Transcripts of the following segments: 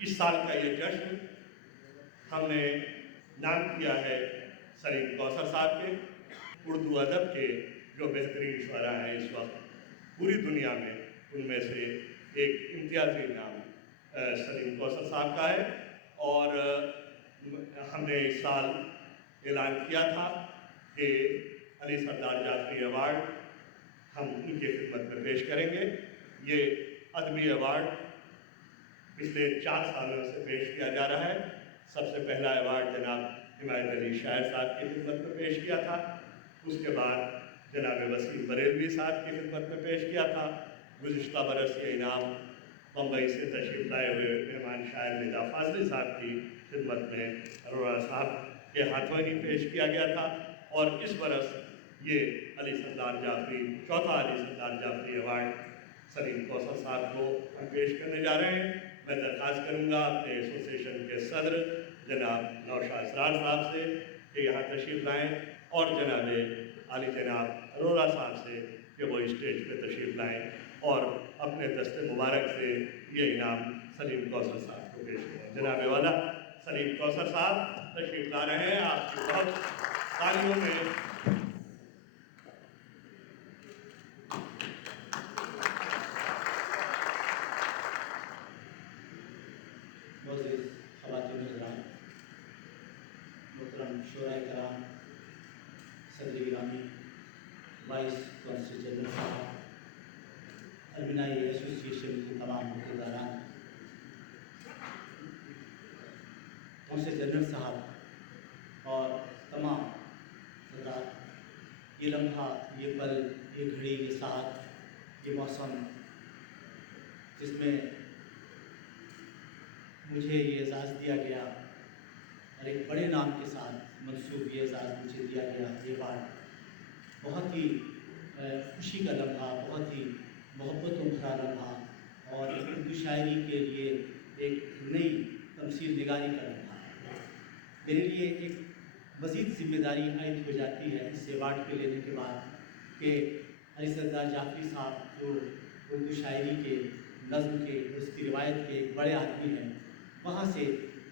اس سال کا یہ جشن ہم نے نام کیا ہے سلیم کوثر صاحب کے. اردو ادب کے جو بہترین شعراء ہیں اس وقت پوری دنیا میں، ان میں سے ایک امتیازی نام سلیم کوثر صاحب کا ہے. اور ہم نے اس سال اعلان کیا تھا کہ علی سردار جعفری ایوارڈ ہم ان کی خدمت میں پیش کریں گے. یہ ادبی ایوارڈ پچھلے 4 سالوں سے پیش کیا جا رہا ہے. سب سے پہلا ایوارڈ جناب حمایت علی شاعر صاحب کی خدمت میں پیش کیا تھا. اس کے بعد جناب وسیم بریلوی صاحب کی خدمت میں پیش کیا تھا. گزشتہ برس یہ انعام بمبئی سے تشریف لائے ہوئے مہمان شاعر ندا فاضلی صاحب کی خدمت میں ارورا صاحب کے ہاتھوں ہی پیش کیا گیا تھا. اور اس برس یہ علی سردار جعفری، چوتھا علی سردار جعفری ایوارڈ سلیم کوثر صاحب کو ہم پیش کرنے جا رہے ہیں. میں درخواست کروں گا اپنے ایسوسیشن کے صدر جناب نوشاد اسرار صاحب سے کہ یہاں تشریف لائیں، اور جناب علی جناب ارورا صاحب سے کہ وہ اسٹیج پہ تشریف لائیں اور اپنے دست مبارک سے یہ انعام سلیم کوثر صاحب کو پیش کریں. جناب والا سلیم کوثر صاحب تشریف لا رہے ہیں. آپ کی بہت تالیوں میں معزز خواتین حضرات، محترم شعراء کرام، صدر گرامی، وائس کونسل جنرل صاحب، البنائی ایسوسیشن کے تمام عہدیداران، کونسل جنرل صاحب اور تمام حضرات، یہ لمحہ، یہ پل، یہ گھڑی، یہ ساعت، یہ موسم جس میں مجھے یہ اعزاز دیا گیا اور ایک بڑے نام کے ساتھ منسوب یہ اعزاز مجھے دیا گیا، یہ بات بہت ہی خوشی کا لمحہ، بہت ہی محبتوں بھرا لمحہ، اور اردو شاعری کے لیے ایک نئی تمثیل نگاری کا لمحہ. میرے لیے ایک مزید ذمہ داری عائد ہو جاتی ہے اس ایوارڈ کے لینے کے بعد کہ علی سردار جعفری صاحب جو اردو شاعری کے، نظم کے، اس کی روایت کے ایک بڑے آدمی ہیں، وہاں سے،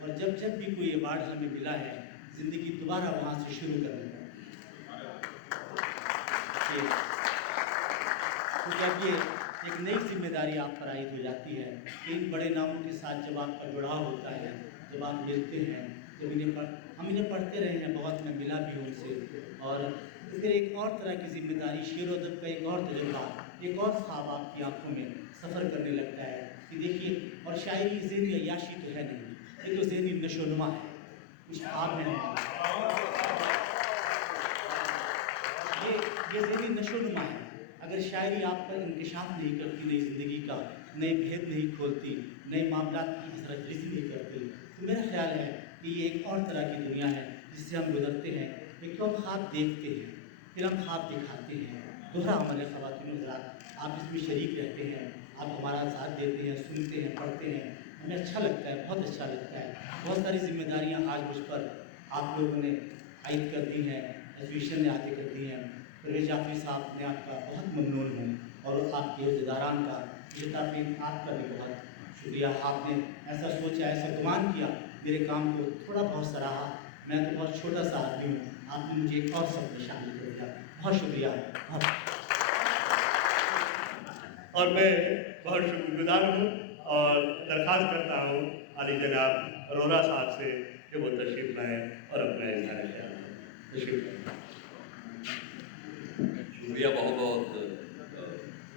اور جب بھی کوئی ایوارڈ ہمیں ملا ہے، زندگی دوبارہ وہاں سے شروع کرنے کا، کیونکہ اب یہ ایک نئی ذمہ داری آپ پر عائد ہو جاتی ہے کہ ان بڑے ناموں کے ساتھ جب آپ کا جڑاؤ ہوتا ہے، جب آپ ملتے ہیں، جب ہم انہیں پڑھتے رہے ہیں بہت، میں ملا بھی ہوں ان سے، اور پھر ایک اور طرح کی ذمہ داری، شعر و ادب کا ایک اور تجربہ، ایک اور خواب آپ کی آنکھوں میں سفر کرنے لگتا ہے کہ دیکھیے، اور شاعری ذہنی عیاشی تو ہے نہیں، یہ تو ذہنی نشو و نما ہے، کچھ خواب ہیں، یہ ذہنی نشو و نما ہے. اگر شاعری آپ پر انکشاف نہیں کرتی نئی زندگی کا، نئے بھید نہیں کھولتی، نئے معاملات کی حضرت ریزی نہیں کرتی، تو میرا خیال ہے کہ یہ ایک اور طرح کی دنیا ہے جس سے ہم گزرتے ہیں. ایک تو ہم خواب دیکھتے ہیں، پھر ہم خواب دکھاتے ہیں، دوہرا عمل ہے. خواتین حضرات، آپ اس میں شریک رہتے ہیں، آپ ہمارا ساتھ دیتے ہیں، سنتے ہیں، پڑھتے ہیں، ہمیں اچھا لگتا ہے، بہت اچھا لگتا ہے. بہت ساری ذمہ داریاں آج مجھ پر آپ لوگوں نے عائد کر دی ہیں، ایسوسیشن نے عائد کر دی ہیں. پرویز جعفری صاحب نے آپ کا بہت ممنون ہوں، اور آپ کے عہدیداران کا، مشتاقین، آپ کا بھی بہت شکریہ. آپ نے ایسا سوچا، ایسا گمان کیا، میرے کام کو تھوڑا بہت سراہا. میں تو بہت چھوٹا سا آدمی ہوں، آپ نے مجھے ایک اور سب میں شامل کر دیا. بہت شکریہ. اور میں بہت شکر گزار ہوں، اور درخواست کرتا ہوں علی جناب ارورا صاحب سے کہ وہ تشریف لائیں اور اپنا اظہار خیال کریں. تشریف لائیں. شکریہ بہت بہت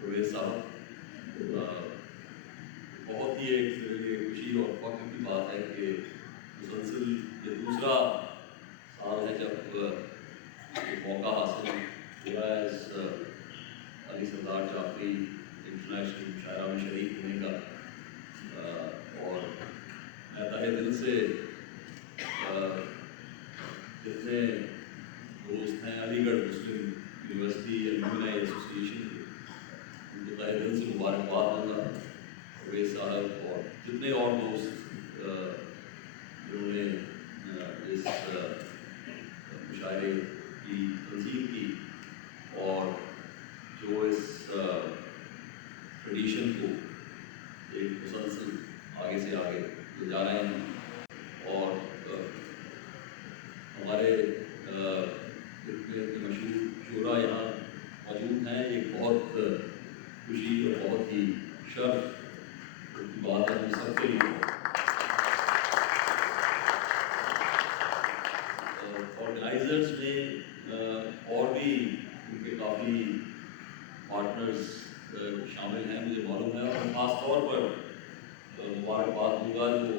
پرویز صاحب. بہت ہی ایک خوشی اور فخر کی بات ہے کہ مسلسل یہ دوسرا سال ہے جب موقع حاصل ہوا ہے اس علی سردار جعفری انٹرنیشنل مشاعرہ میں شریک ہونے کا. اور میں تہہ دل سے جتنے دوست ہیں علی گڑھ مسلم یونیورسٹی الومنائی ایسوسیشن کے، ان کو تہہ دل سے مبارکباد دوں گا. پرویز صاحب اور جتنے اور دوست جنہوں نے اس مشاعرے کی تنظیم کی اور جو اس ٹریڈیشن کو ایک مسلسل آگے سے آگے جا رہے ہیں اور ہمارے اتنے مشہور شعراء یہاں موجود ہیں. یہ بہت خوشی اور بہت ہی شرف کی بات ہے ہم سب کے لیے. آرگنائزرز میں اور بھی ان کے کافی پارٹنرز شامل ہیں مجھے معلوم ہے, اور خاص طور پر مبارکباد دوں گا جو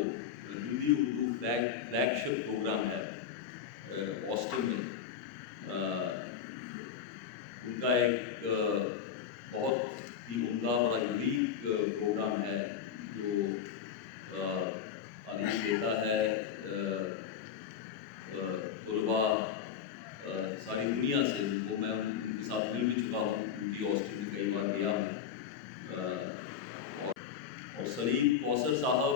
ہندی اردو فلیگ شپ پروگرام ہے آسٹن میں. ان کا ایک بہت ہی عمدہ اور یونیک پروگرام ہے جو تعلیم دیتا ہے طلباء ساری دنیا سے. وہ میں ان کے ساتھ مل بھی چکا ہوں, ان کی آسٹن میں کئی بار گیا ہوں. اور سلیم کوثر صاحب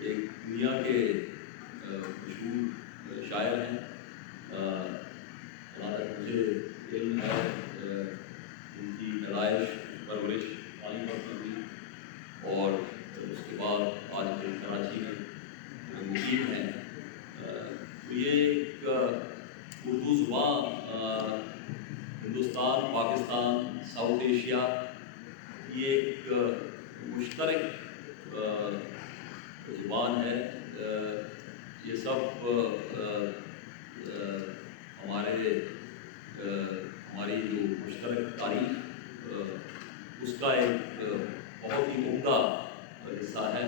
ایک دنیا کے مشہور شاعر ہیں. جہاں تک مجھے علم ہے ان کی پیدائش پرورش پانی پت میں ہوئی اور اس کے بعد آج کے کراچی میں مقیم ہیں. تو یہ ایک اردو زبان ہندوستان, پاکستان, ساؤتھ ایشیا, یہ ایک مشترک زبان ہے. یہ سب ہماری جو مشترک تاریخ اس کا ایک بہت ہی عمدہ حصہ ہے.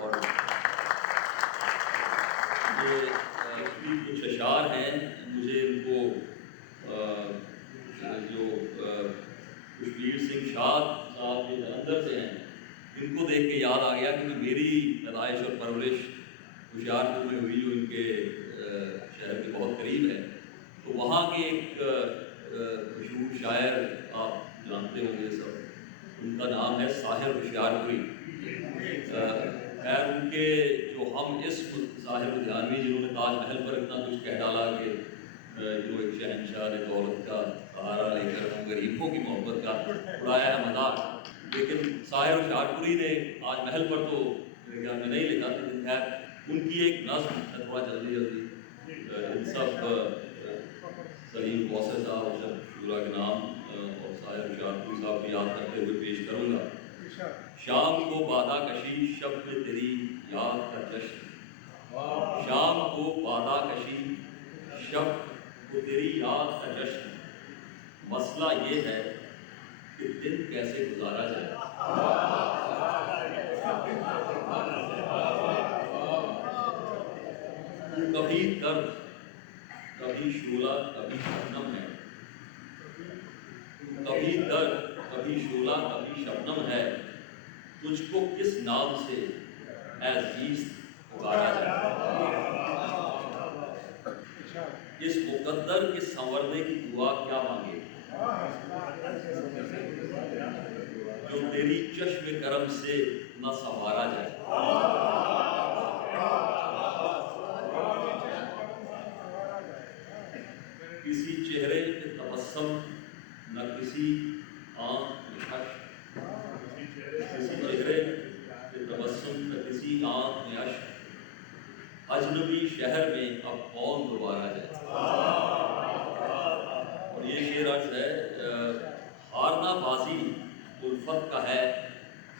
اور یہ کچھ اشعار ہیں, مجھے ان کو جو کشمیر سنگھ شاد صاحب جو جلندھر سے ہیں ان کو دیکھ کے یاد آ گیا کہ میری پیدائش اور پرورش ہوشیارپور میں ہوئی جو ان کے شہر کے بہت قریب ہے. تو وہاں کے ایک مشہور شاعر آپ جانتے ہوں گے سب, ان کا نام ہے ساحر ہوشیارپوری. خیر ان کے جو ہم اسم ساحر لدھیانوی جنہوں نے تاج محل پر اتنا کچھ کہہ ڈالا کہ جو ایک شہنشاہ نے دولت کا سہارا لے کر ہم غریبوں کی محبت کا اڑایا ہے مذاق, لیکن ساحر ہوشیارپوری نے تاج محل پر تو میرے خیال میں نہیں لکھا. لیکن خیر ان کی ایک نظم ہے, تھوڑا جلدی ان سب سلیم کوثر صاحب اور سب شعراء کے نام اور ساحر ہوشیارپوری صاحب کی یاد کرتے ہوئے پیش کروں گا. شام کو بادہ کشی شب میں تیری یاد کا جشن, شام کو بادہ کشی شب کو تیری یاد کا جشن, مسئلہ یہ ہے کہ دن کیسے گزارا جائے. کبھی درد کبھی شعلہ کبھی شبنم ہے, کبھی درد کبھی شعلہ کبھی شبنم ہے, تجھ کو کس نام سے اے زیست پکارا جائے. اس مقدر کے سنورنے کی دعا کیا مانگے جو تیری چشم کرم سے نہ سنوارا جائے. کسی چہرے پہ تبسم نہ کسی آنکھ میں اشک, کسی چہرے پہ تبسم نہ کسی آنکھ میں اشک, اجنبی شہر میں اب کون دوبارہ جائے. اور یہ شعر عرض ہے, ہارنا بازی الفت کا ہے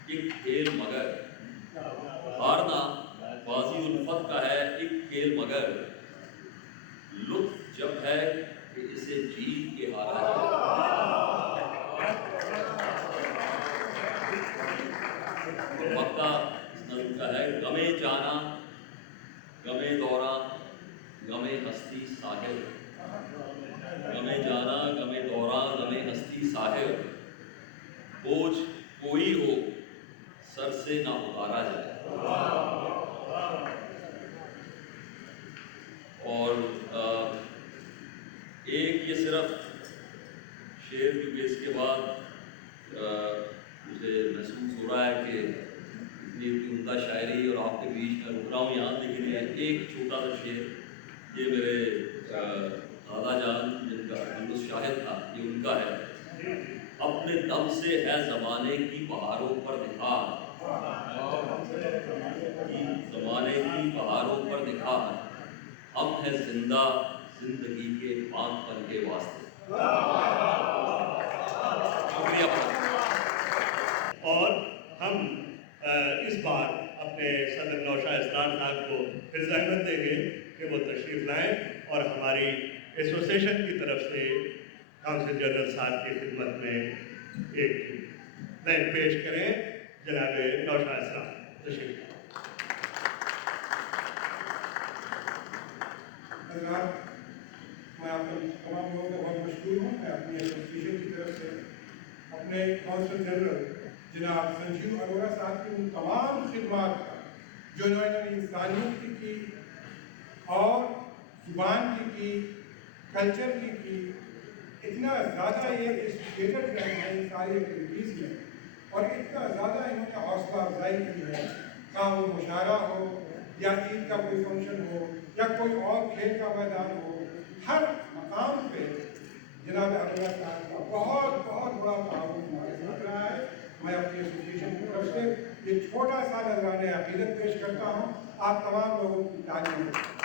ایک کھیل مگر, ہارنا بازی الفت کا ہے ایک کھیل مگر, لطف جب ہے کہ اسے جیت کے ہارا جائے. مکہ اس نظم کا ہے, غمے جانا غمے دورہ غمے ہستی ساحل, غمے جانا غمے دورہ غمے ہستی ساحل, بوجھ کوئی ہو سر سے نہ اتارا جائے. اور ایک یہ صرف شعر کیونکہ اس کے بعد مجھے محسوس ہو رہا ہے کہ اتنی عمدہ شاعری اور آپ کے بیچ میں رک رہا ہوں یہاں, لیکن ایک چھوٹا سا شعر یہ میرے دادا جان جن کا ہندوس شاہد تھا, یہ ان کا ہے. اپنے اپنے دم سے ہے زمانے کی بہاروں پر نکھار، زمانے کی بہاروں پر نکھار، ہم ہیں زندہ زندگی کے پانچ پن کے واسطے۔ شکریہ۔ اور ہم اس بار اپنے صدر نوشاد اسرار صاحب کو پھر زحمت دیں گے کہ وہ تشریف لائیں اور ہماری ایسوسیشن کی طرف سے کونسل جنرل صاحب کی خدمت میں ایک پلین پیش کریں۔ جناب نوشاد صاحب تشریف لائیں۔ میں آپ تمام لوگوں کا بہت مشکور ہوں۔ میں اپنی ایسوسیشن کی طرف سے اپنے کونسل جنرل جناب سنجیو اروڑا صاحب کی ان تمام خدمات کا جو انہوں نے انسانیت کی اور زبان کی کلچر کی، اتنا زیادہ یہ ایسوسیٹڈ رہے ہیں ان ساری ایکٹیویٹیز میں، اور اتنا زیادہ انہوں نے حوصلہ افزائی کی ہے، خواہ وہ مشاعرہ ہو یا عید کا کوئی فنکشن ہو یا کوئی اور کھیل کا میدان ہو، ہر مقام پہ جناب اروڑا صاحب کا بہت بہت بڑا تعاون ہمارے ساتھ رہا ہے۔ میں اپنی ایسوسیشن کی طرف سے یہ چھوٹا سا نذرانہ عقیدت پیش کرتا ہوں۔ آپ تمام لوگوں کی تعریف